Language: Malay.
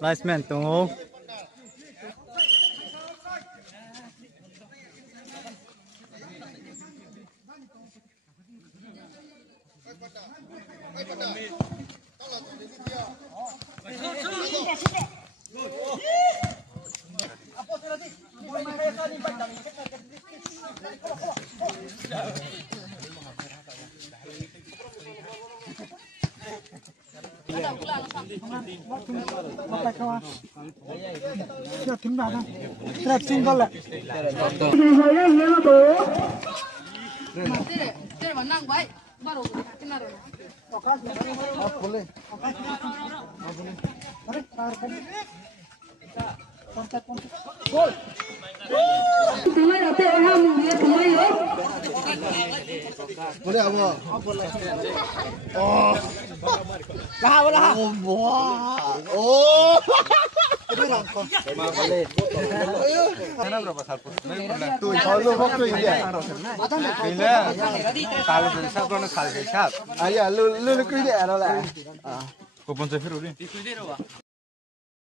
Linesman tung. Thím vào đâu? Thế là chung con lại. Thế mà năng vậy. Bắt đầu cái nào rồi? Tụi nó tệ ha mù đi tụi nó. Boleh apa? Oh. Lah bola. Oh, wah. Oh. Ini rangkong. Sana berapa salpur? Tuh, kalau waktu ini ya. Bila kalau besar kalau kalau besar. Ayah, lu kuih dia lah. Kau pun sefer udah.